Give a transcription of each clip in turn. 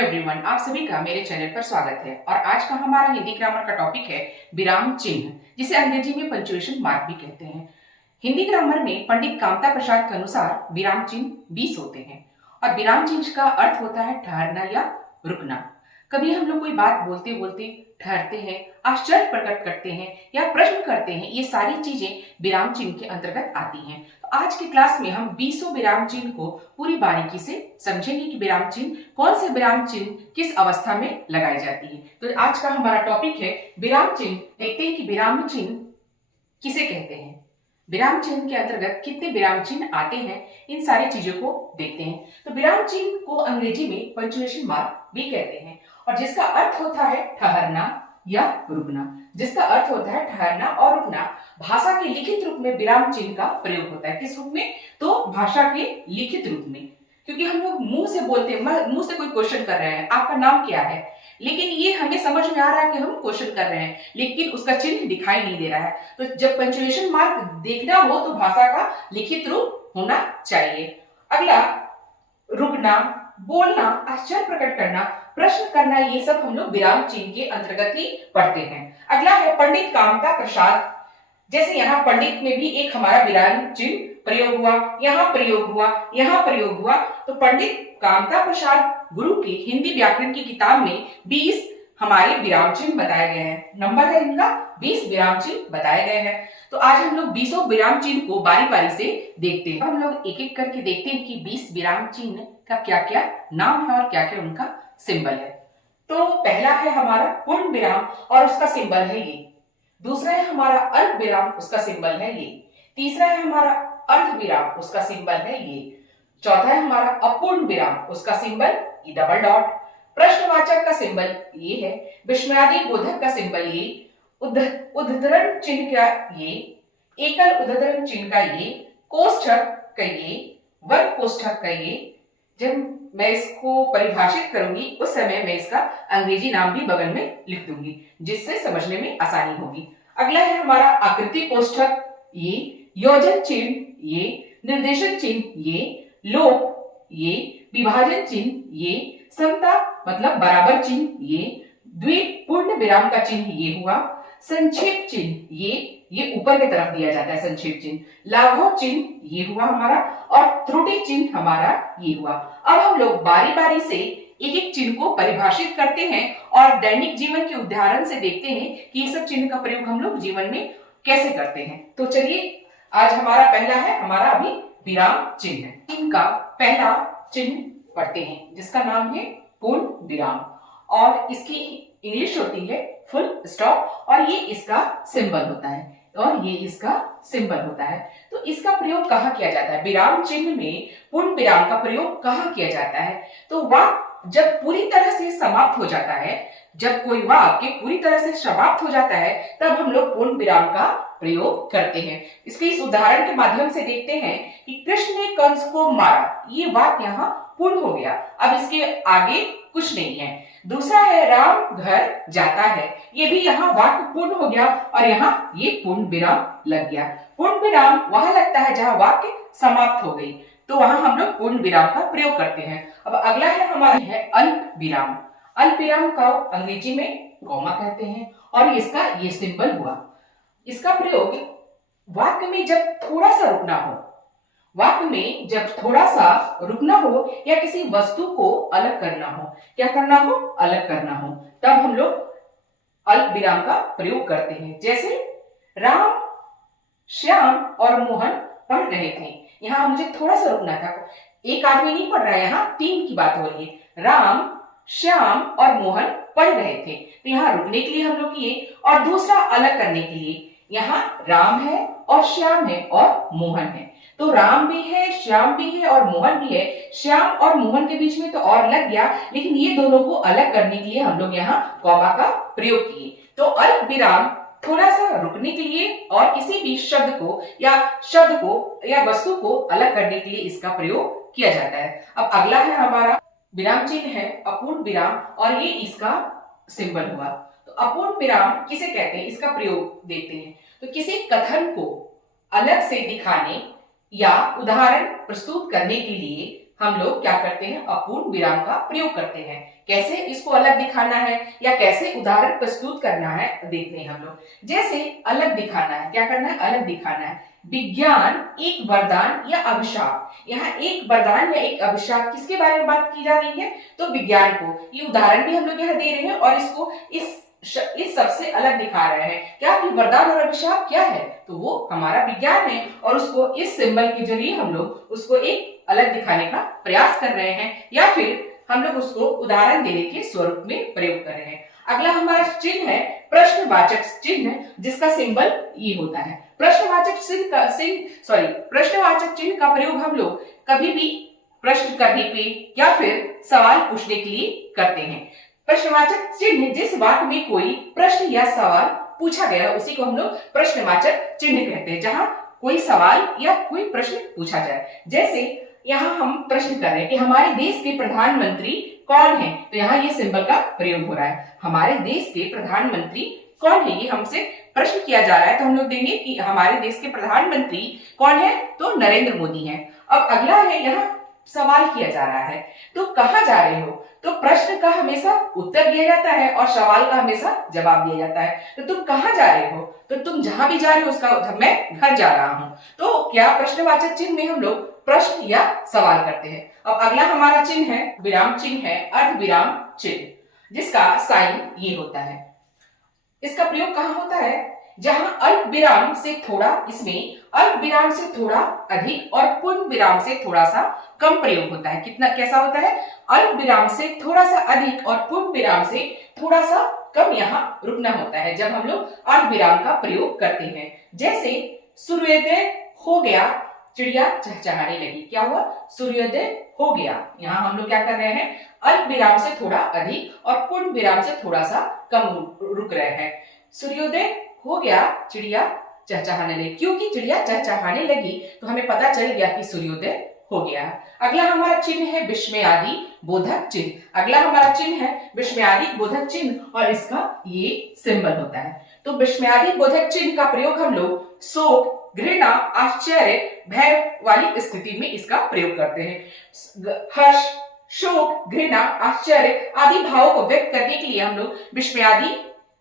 Everyone, आप सभी का मेरे चैनल पर स्वागत है। और आज का हमारा हिंदी ग्रामर का टॉपिक है विराम चिन्ह, जिसे अंग्रेजी में पंक्चुएशन मार्क भी कहते हैं। हिंदी ग्रामर में पंडित कामता प्रसाद के अनुसार विराम चिन्ह 20 होते हैं और विराम चिन्ह का अर्थ होता है ठहरना या रुकना। कभी हम लोग कोई बात बोलते बोलते ठहरते हैं, आश्चर्य प्रकट करते हैं या प्रश्न करते हैं, ये सारी चीजें विराम चिन्ह के अंतर्गत आती हैं। तो आज की क्लास में हम 20 विराम चिन्ह को पूरी बारीकी से समझेंगे कि विराम चिन्ह कौन से विराम चिन्ह किस अवस्था में लगाई जाती है। तो आज का हमारा टॉपिक है विराम चिन्ह। देखते हैं कि विराम चिन्ह किसे कहते हैं, विराम चिन्ह के अंतर्गत कितने विराम चिन्ह आते हैं, इन सारी चीजों को देखते हैं। तो विराम चिन्ह को अंग्रेजी में पंक्चुएशन मार्क भी कहते हैं और जिसका अर्थ होता है ठहरना या रुकना। जिसका अर्थ होता है ठहरना और रुकना। भाषा के लिखित रूप में विराम चिन्ह का प्रयोग होता है। किस रूप में? तो भाषा के लिखित रूप में। क्योंकि हम लोग मुंह से बोलते हैं, मुंह से कोई क्वेश्चन कर रहे हैं, आपका नाम क्या है, लेकिन ये हमें समझ में आ रहा है कि हम क्वेश्चन कर रहे हैं, लेकिन उसका चिन्ह दिखाई नहीं दे रहा है। तो जब पंक्चुएशन मार्क देखना हो तो भाषा का लिखित रूप होना चाहिए। अगला, रुकना, बोलना, आश्चर्य प्रकट करना, प्रश्न करना, ये सब हम लोग विराम चिन्ह के अंतर्गत ही पढ़ते हैं। अगला है पंडित कामता प्रसाद। जैसे यहाँ पंडित में भी एक हमारा विराम चिन्ह प्रयोग हुआ, यहाँ प्रयोग हुआ, यहाँ प्रयोग हुआ। तो पंडित कामता प्रसाद गुरु की हिंदी व्याकरण की किताब में 20 हमारे विराम चिन्ह बताए गए हैं। नंबर है इनका 20 विराम चिन्ह बताए गए हैं। तो आज हम लोग 20 विराम चिन्ह को बारी बारी से देखते हैं। हम लोग एक एक करके देखते हैं कि 20 विराम चिन्ह का क्या क्या नाम है और क्या क्या उनका सिंबल है। तो पहला है हमारा पूर्ण विराम और उसका सिंबल है ये। दूसरा है हमारा अल्प विराम, उसका सिंबल है ये। तीसरा है हमारा अर्ध विराम, उसका सिंबल है ये। चौथा है हमारा अपूर्ण विराम, उसका सिंबल ये डबल डॉट। प्रश्नवाचक का सिंबल ये है। विस्मयादि बोधक का सिंबल ये। उद्धरण चिन्ह का ये। एकल उद्धरण चिन्ह का ये। कोष्ठक का ये। वर्ग कोष्ठक का ये। जब मैं इसको परिभाषित करूंगी उस समय मैं इसका अंग्रेजी नाम भी बगल में लिख दूंगी, जिससे समझने में आसानी होगी। अगला है हमारा आकृति कोष्ठक ये। योजन चिन्ह ये। निर्देशन चिन्ह ये। लोप ये। विभाजन चिन्ह ये। समता मतलब बराबर चिन्ह ये। द्वीप पूर्ण विराम का चिन्ह ये हुआ। संक्षेप चिन्ह ये ऊपर की तरफ दिया जाता है संक्षेप चिन्ह। लाघव चिन्ह ये हुआ हमारा और त्रुटि चिन्ह हमारा ये हुआ। अब हम लोग बारी बारी से एक एक चिन्ह को परिभाषित करते हैं और दैनिक जीवन के उदाहरण से देखते हैं कि ये सब चिन्ह का प्रयोग हम लोग जीवन में कैसे करते हैं। तो चलिए, आज हमारा पहला है हमारा अभी विराम चिन्ह। चिन्ह का पहला चिन्ह पढ़ते हैं जिसका नाम है पूर्ण विराम और इसकी इंग्लिश होती है फुल स्टॉप और ये इसका सिंबल होता है और ये इसका सिंबल होता है। तो इसका प्रयोग कहाँ किया जाता है? विराम चिन्ह में पूर्ण विराम का प्रयोग कहाँ किया जाता है? तो वाक्य जब पूरी तरह से समाप्त हो जाता है, जब कोई वाक्य पूरी तरह से समाप्त हो जाता है, तब हम लोग पूर्ण विराम का प्रयोग करते हैं। इसके इस उदाहरण के माध्यम से देखते हैं कि कृष्ण ने कंस को मारा, ये वाक्य यहाँ पूर्ण हो गया। अब इसके आगे कुछ नहीं है। दूसरा है राम घर जाता है, ये भी यहाँ वाक्य पूर्ण हो गया और यहाँ ये पूर्ण विराम लग गया। पूर्ण विराम वहां लगता है जहां वाक्य समाप्त हो गई, तो वहां हम लोग पूर्ण विराम का प्रयोग करते हैं। अब अगला है हमारा है अल्प विराम। अल्प विराम का अंग्रेजी में कॉमा कहते हैं और इसका ये सिंबल हुआ। इसका प्रयोग वाक्य में जब थोड़ा सा रुकना हो, वाक्य में जब थोड़ा सा रुकना हो या किसी वस्तु को अलग करना हो, क्या करना हो? अलग करना हो, तब हम लोग अल्प विराम का प्रयोग करते हैं। जैसे राम, श्याम और मोहन पढ़ रहे थे, यहाँ मुझे थोड़ा सा रुकना था। एक आदमी नहीं पढ़ रहा है, यहाँ टीम की बात हो रही है। राम, श्याम और मोहन पढ़ रहे थे, तो यहाँ रुकने के लिए हम लोग किए और दूसरा अलग करने के लिए यहाँ राम है और श्याम है और मोहन है। तो राम भी है, श्याम भी है और मोहन भी है। श्याम और मोहन के बीच में तो और लग गया, लेकिन ये दोनों को अलग करने के लिए हम लोग यहाँ कॉमा का प्रयोग किए। तो अल्प विराम थोड़ा सा रुकने के लिए और किसी भी शब्द को या वस्तु को अलग करने के लिए इसका प्रयोग किया जाता है। अब अगला है हमारा विराम चिन्ह है अपूर्ण विराम और ये इसका सिंबल हुआ। तो अपूर्ण विराम किसे कहते हैं, इसका प्रयोग देखते हैं। तो किसी कथन को अलग से दिखाने या उदाहरण प्रस्तुत करने के लिए हम लोग क्या करते हैं, अपूर्ण विराम का प्रयोग करते हैं। कैसे इसको अलग दिखाना है या कैसे उदाहरण प्रस्तुत करना है देखते हैं हम लोग। जैसे अलग दिखाना है, क्या करना है, अलग दिखाना है। विज्ञान एक वरदान या अभिशाप। यहाँ एक वरदान या एक अभिशाप किसके बारे में बात की जा रही है, तो विज्ञान को। ये उदाहरण भी हम लोग यहाँ दे रहे हैं और इसको इस सबसे अलग दिखा रहे हैं। क्या कि वरदान और अभिशाप क्या है, तो वो हमारा विज्ञान है और उसको इस सिंबल के जरिए हम लोग उसको एक अलग दिखाने का प्रयास कर रहे हैं या फिर हम लोग उसको उदाहरण देने के स्वरूप में प्रयोग कर रहे हैं। अगला हमारा चिन्ह है प्रश्नवाचक चिन्ह, जिसका सिंबल ये होता है। प्रश्नवाचक चिन्ह का प्रयोग हम लोग कभी भी प्रश्न करने पे या फिर सवाल पूछने के लिए करते हैं। प्रश्नवाचक चिन्ह जिस वाक्य में कोई प्रश्न या सवाल पूछा गया उसी को हम लोग प्रश्नवाचक चिन्ह कहते हैं, जहां कोई सवाल या कोई प्रश्न पूछा जाए। जैसे यहाँ हम प्रश्न कर रहे हैं कि हमारे देश के प्रधानमंत्री कौन है, तो यहाँ ये सिंबल का प्रयोग हो रहा है। हमारे देश के प्रधानमंत्री कौन है, ये हमसे प्रश्न किया जा रहा है, तो हम लोग देंगे कि हमारे देश के प्रधानमंत्री कौन है, तो नरेंद्र मोदी हैं। अब अगला है, यहाँ सवाल किया जा रहा है, तो कहाँ जा रहे हो, तो प्रश्न का हमेशा उत्तर दिया जाता है और सवाल का हमेशा जवाब दिया जाता है। तो तुम कहाँ जा रहे हो, तो तुम जहां भी जा रहे हो उसका मैं घर जा रहा हूं। तो क्या प्रश्नवाचक चिन्ह में हम लोग प्रश्न या सवाल करते हैं। अब अगला हमारा चिन्ह है विराम चिन्ह है अर्ध विराम चिन्ह, जिसका साइन ये होता है। इसका प्रयोग कहाँ होता है, जहां अल्प विराम से थोड़ा, इसमें अल्प विराम से थोड़ा अधिक और पूर्ण विराम से थोड़ा सा कम प्रयोग होता है। कितना, कैसा होता है, अल्प विराम से थोड़ा सा अधिक और पूर्ण विराम से थोड़ा सा कम यहाँ रुकना होता है जब हम लोग अर्ध विराम का प्रयोग करते हैं। जैसे सूर्योदय हो गया, चिड़िया चहचहाने लगी। क्या हुआ, सूर्योदय हो गया। यहाँ हम लोग क्या कर रहे हैं, अल्प विराम से थोड़ा अधिक और पूर्ण विराम से थोड़ा सा कम रुक रहे हैं। सूर्योदय हो गया, चिड़िया चहचहाने लगी। क्योंकि चिड़िया चहचहाने लगी तो हमें पता चल गया कि सूर्योदय हो गया। अगला हमारा चिन्ह है विस्मयादि बोधक चिन्ह। अगला हमारा चिन्ह है विस्मयादि बोधक चिन्ह और इसका ये सिंबल होता है। तो विस्मयादि बोधक चिन्ह का प्रयोग हम लोग शोक, घृणा, आश्चर्य, भय वाली स्थिति में इसका प्रयोग करते हैं। हर्ष, शोक, घृणा, आश्चर्य आदि भावों को व्यक्त करने के लिए हम लोग विस्मयादि,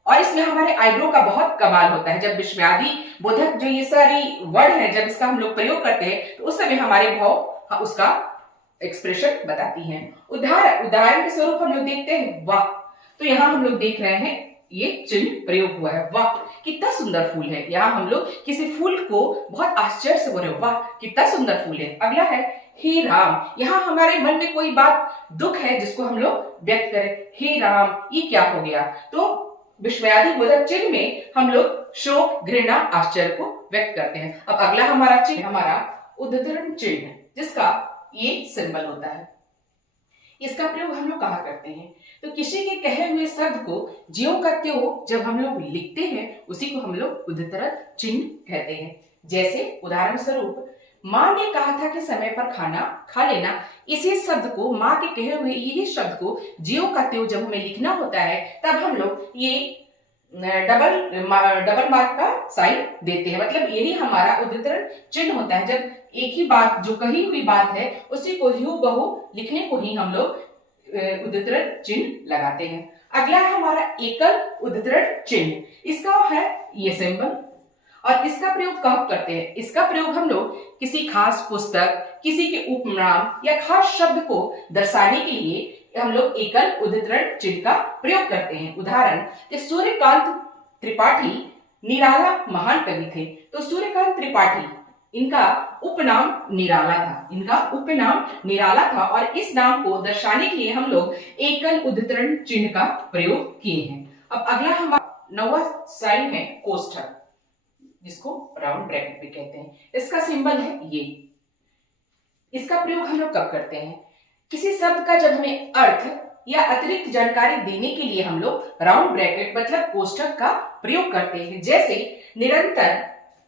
और इसमें हमारे आईब्रो का बहुत कमाल होता है। जब विस्मयादि बोधक जो ये सारी वर्ड है जब इसका हम लोग प्रयोग करते हैं तो उस समय हमारे भाव उसका एक्सप्रेशन बताती हैं। उदाहरण के स्वरूप हम लोग देखते हैं वाह। तो यहाँ हम लोग देख रहे हैं ये चिन्ह प्रयोग हुआ है, वाह कितना सुंदर फूल है। यहाँ हम लोग किसी फूल को बहुत आश्चर्य से बोल रहे हो, वाह कितना सुंदर फूल है। अगला है हे राम। यहाँ हमारे मन में कोई बात दुख है जिसको हम लोग व्यक्त करें, हे राम ये क्या हो गया। तो विस्मयादि बोधक चिन्ह में हम लोग शोक, घृणा, आश्चर्य को व्यक्त करते हैं। अब अगला हमारा चिन्ह हमारा उद्धरण चिन्ह, जिसका ये सिंबल होता है। इसका प्रयोग हम लोग कहाँ करते हैं, तो किसी के कहे हुए शब्द को ज्यों का त्यों जब हम लोग लिखते हैं उसी को हम लोग उद्धरण चिन्ह कहते हैं। जैसे उदाहरण स्वरूप माँ ने कहा था कि समय पर खाना खा लेना। इसी शब्द को, माँ के कहे हुए यही शब्द को ज्यों का त्यों जब हमें लिखना होता है तब हम लोग ये डबल मार्क का साइन देते हैं। मतलब यही हमारा उद्धरण चिन्ह होता है। जब एक ही बात, जो कही हुई बात है उसी को हूबहू लिखने को ही हम लोग उद्धरण चिन्ह लगाते हैं। अगला है हमारा एकल उद्धरण चिन्ह। इसका है ये सिंबल और इसका प्रयोग कब करते हैं, इसका प्रयोग हम लोग किसी खास पुस्तक, किसी के उपनाम या खास शब्द को दर्शाने के लिए हम लोग एकल उद्धरण चिन्ह का प्रयोग करते हैं। उदाहरण, सूर्यकांत त्रिपाठी निराला महान कवि थे। तो सूर्यकांत त्रिपाठी इनका उपनाम निराला था, इनका उपनाम निराला था और इस नाम को दर्शाने के लिए हम लोग एकल उद्धरण चिन्ह का प्रयोग किए हैं। अब अगला हमारा 9वां साइन है कोष्ठक, जिसको राउंड ब्रैकेट भी कहते हैं। इसका सिंबल है ये। इसका प्रयोग हम लोग कब करते हैं, किसी शब्द का जब हमें अर्थ या अतिरिक्त जानकारी देने के लिए हम लोग राउंड ब्रैकेट मतलब कोष्ठक का प्रयोग करते हैं। जैसे निरंतर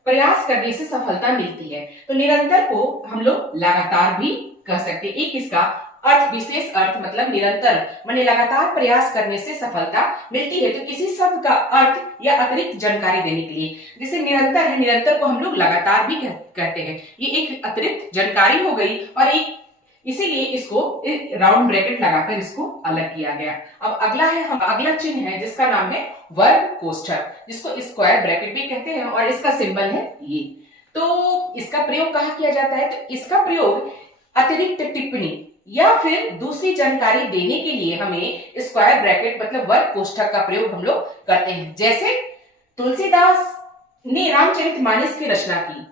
प्रयास करने से सफलता मिलती है, तो निरंतर को हम लोग लगातार भी कह सकते हैं। एक इसका अर्थ, विशेष अर्थ मतलब निरंतर माने लगातार प्रयास करने से सफलता मिलती है। तो किसी शब्द का अर्थ या अतिरिक्त जानकारी देने के लिए, जैसे निरंतर है, निरंतर को हम लोग लगातार भी कहते हैं। ये एक अतिरिक्त जानकारी हो गई और एक इसीलिए इसको राउंड ब्रैकेट लगाकर इसको अलग किया गया। अब अगला चिन्ह है जिसका नाम है वर्ग कोष्ठक, जिसको स्क्वायर ब्रैकेट भी कहते हैं और इसका सिंबल है ये। तो इसका प्रयोग कहाँ किया जाता है? तो इसका प्रयोग अतिरिक्त टिप्पणी या फिर दूसरी जानकारी देने के लिए हमें स्क्वायर ब्रैकेट मतलब वर्ग कोष्ठक का प्रयोग हम लोग करते हैं। जैसे तुलसीदास ने रामचरितमानस की रचना की,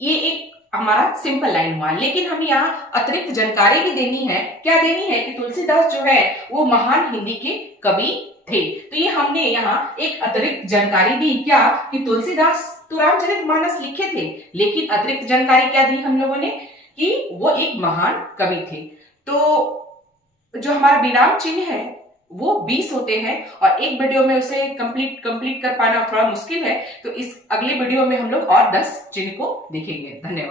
ये एक हमारा सिंपल लाइन हुआ, लेकिन हमें यहाँ अतिरिक्त जानकारी भी देनी है। क्या देनी है? कि तुलसीदास जो है वो महान हिंदी के कवि थे। तो ये हमने यहाँ एक अतिरिक्त जानकारी दी, क्या? कि तुलसीदास तो रामचरितमानस लिखे थे, लेकिन अतिरिक्त जानकारी क्या दी हम लोगों ने? कि वो एक महान कवि थे। तो जो हमारा विराम चिन्ह है वो 20 होते हैं और एक वीडियो में उसे कंप्लीट कर पाना थोड़ा मुश्किल है। तो इस अगले वीडियो में हम लोग और 10 चिन्ह को देखेंगे। धन्यवाद।